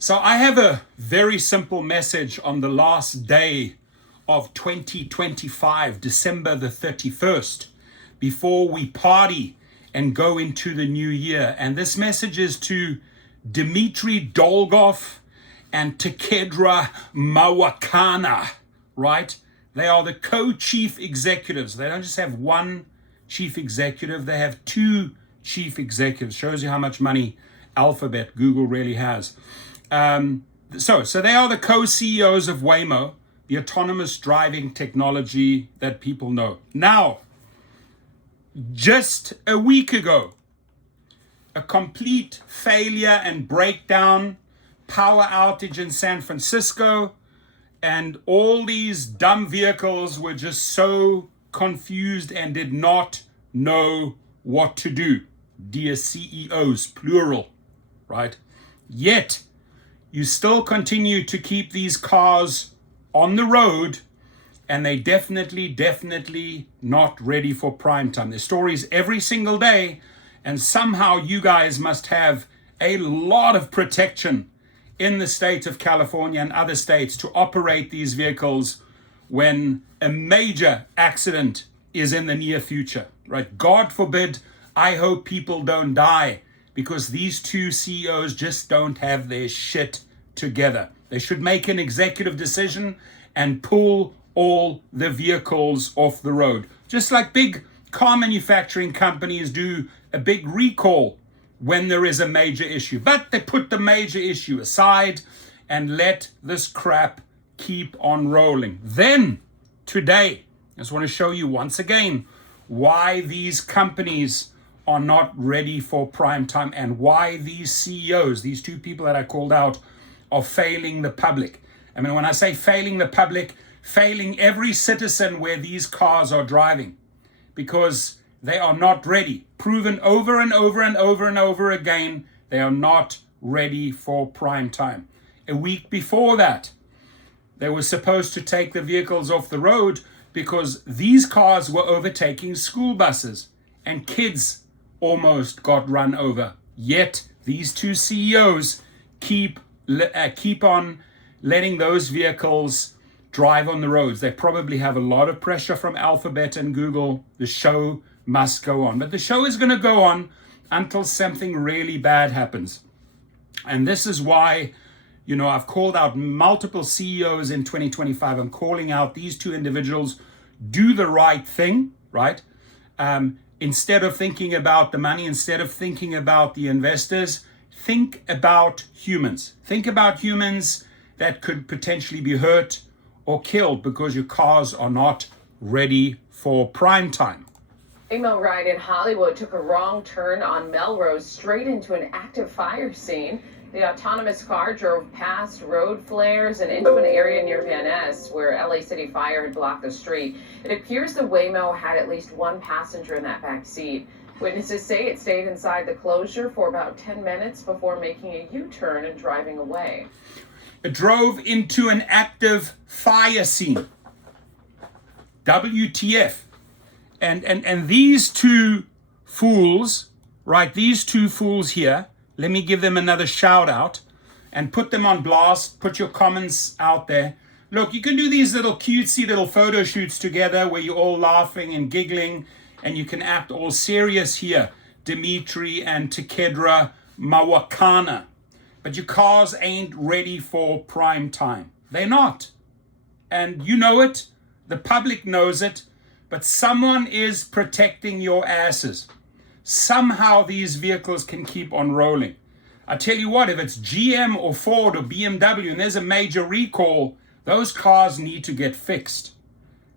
So I have a very simple message on the last day of 2025, December the 31st, before we party and go into the new year. And this message is to Dimitri Dolgov and Tekedra Mawakana, right? They are the co-chief executives. They don't just have one chief executive, they have two chief executives. Shows you how much money Alphabet, Google really has. So they are the co-CEOs of Waymo, the autonomous driving technology that people know. Now, just a week ago, a complete failure and breakdown, power outage in San Francisco, and all these dumb vehicles were just so confused and did not know what to do. Dear CEOs, plural, right? Yet, you still continue to keep these cars on the road, and they definitely not ready for prime time. There's stories every single day, and somehow you guys must have a lot of protection in the state of California and other states to operate these vehicles when a major accident is in the near future, right? God forbid, I hope people don't die because these two CEOs just don't have their shit together. They should make an executive decision and pull all the vehicles off the road. Just like big car manufacturing companies do a big recall when there is a major issue. But they put the major issue aside and let this crap keep on rolling. Then, today, I just want to show you once again why these companies are not ready for prime time and why these CEOs, these two people that I called out, are failing the public. I mean, when I say failing the public, failing every citizen where these cars are driving, because they are not ready. Proven over and over and over and over again, they are not ready for prime time. A week before that, they were supposed to take the vehicles off the road because these cars were overtaking school buses and kids almost got run over. Yet these two CEOs keep on letting those vehicles drive on the roads. They probably have a lot of pressure from Alphabet and Google. The show must go on. But the show is going to go on until something really bad happens. And this is why, I've called out multiple CEOs in 2025. I'm calling out these two individuals. Do the right thing, right? Instead of thinking about the money, instead of thinking about the investors, think about humans. Think about humans that could potentially be hurt or killed because your cars are not ready for prime time. Waymo ride in Hollywood took a wrong turn on Melrose straight into an active fire scene. The autonomous car drove past road flares and into an area near Van Ness where LA City Fire had blocked the street. It appears the Waymo had at least one passenger in that back seat. Witnesses say it stayed inside the closure for about 10 minutes before making a U-turn and driving away. It drove into an active fire scene. WTF. And these two fools, right, these two fools here, let me give them another shout out and put them on blast, put your comments out there. Look, you can do these little cutesy little photo shoots together where you're all laughing and giggling and you can act all serious here, Dimitri and Tekedra Mawakana. But your cars ain't ready for prime time. They're not. And you know it, the public knows it, but someone is protecting your asses. Somehow these vehicles can keep on rolling. I tell you what, if it's GM or Ford or BMW and there's a major recall, those cars need to get fixed.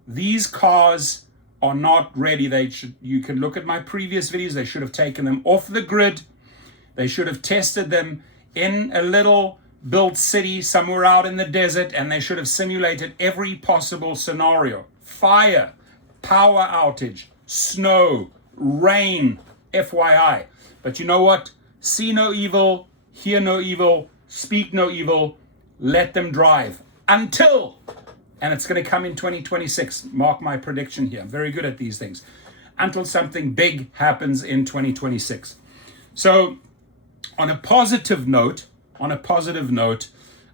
These cars are not ready. You can look at my previous videos. They should have taken them off the grid. They should have tested them in a little built city somewhere out in the desert, and they should have simulated every possible scenario. Fire, power outage, snow, rain, FYI. But you know what? See no evil, hear no evil, speak no evil, let them drive until, and it's going to come in 2026, mark my prediction here, I'm very good at these things, until something big happens in 2026. So on a positive note, on a positive note,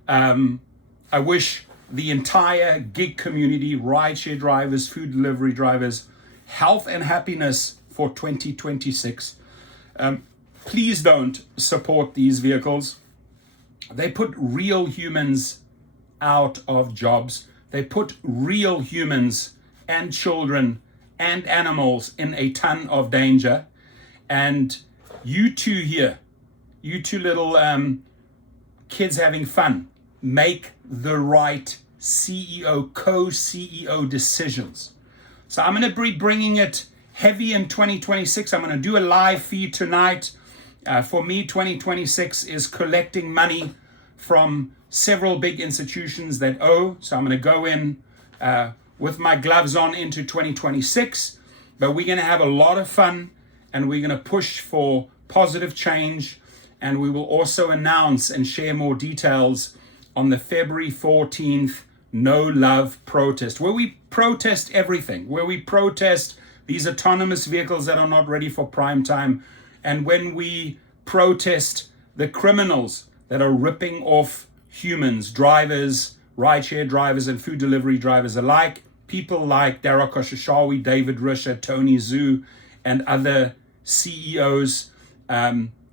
I wish the entire gig community, rideshare drivers, food delivery drivers, health and happiness for 2026. Please don't support these vehicles. They put real humans out of jobs. They put real humans and children and animals in a ton of danger. And you two here, you two little kids having fun, make the right CEO, co-CEO decisions. So I'm going to be bringing it heavy in 2026. I'm going to do a live feed tonight. For me, 2026 is collecting money from several big institutions that owe. So I'm going to go in with my gloves on into 2026. But we're going to have a lot of fun, and we're going to push for positive change. And we will also announce and share more details on the February 14th No Love protest, where we protest everything, where we protest these autonomous vehicles that are not ready for prime time, and when we protest the criminals that are ripping off humans, drivers, rideshare drivers, and food delivery drivers alike, people like Dara Khosrowshahi, David Risher, Tony Zhu, and other CEOs.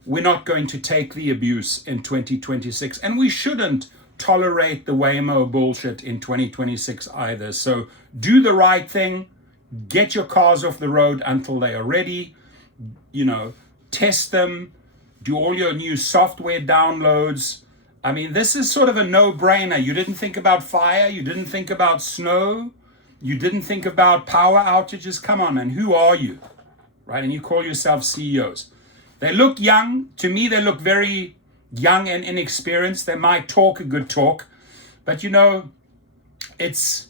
We're not going to take the abuse in 2026, and we shouldn't tolerate the Waymo bullshit in 2026 either. So do the right thing, get your cars off the road until they are ready, test them, do all your new software downloads. I mean, this is sort of a no-brainer. You didn't think about fire, you didn't think about snow, you didn't think about power outages. Come on, and who are you, right? And you call yourself CEOs. They look young. To me, they look very young and inexperienced. They might talk a good talk, but it's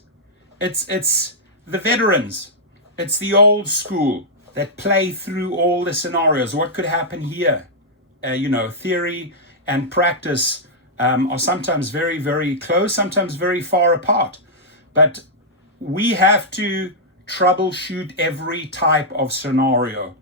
the veterans. It's the old school that play through all the scenarios. What could happen here? Theory and practice are sometimes very, very close, sometimes very far apart. But we have to troubleshoot every type of scenario.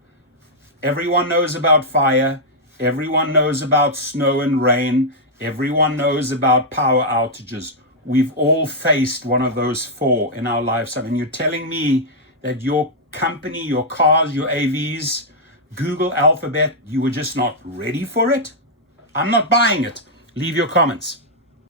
Everyone knows about fire. Everyone knows about snow and rain. Everyone knows about power outages. We've all faced one of those four in our lifetime. And you're telling me that your company, your cars, your AVs, Google, Alphabet, you were just not ready for it? I'm not buying it. Leave your comments.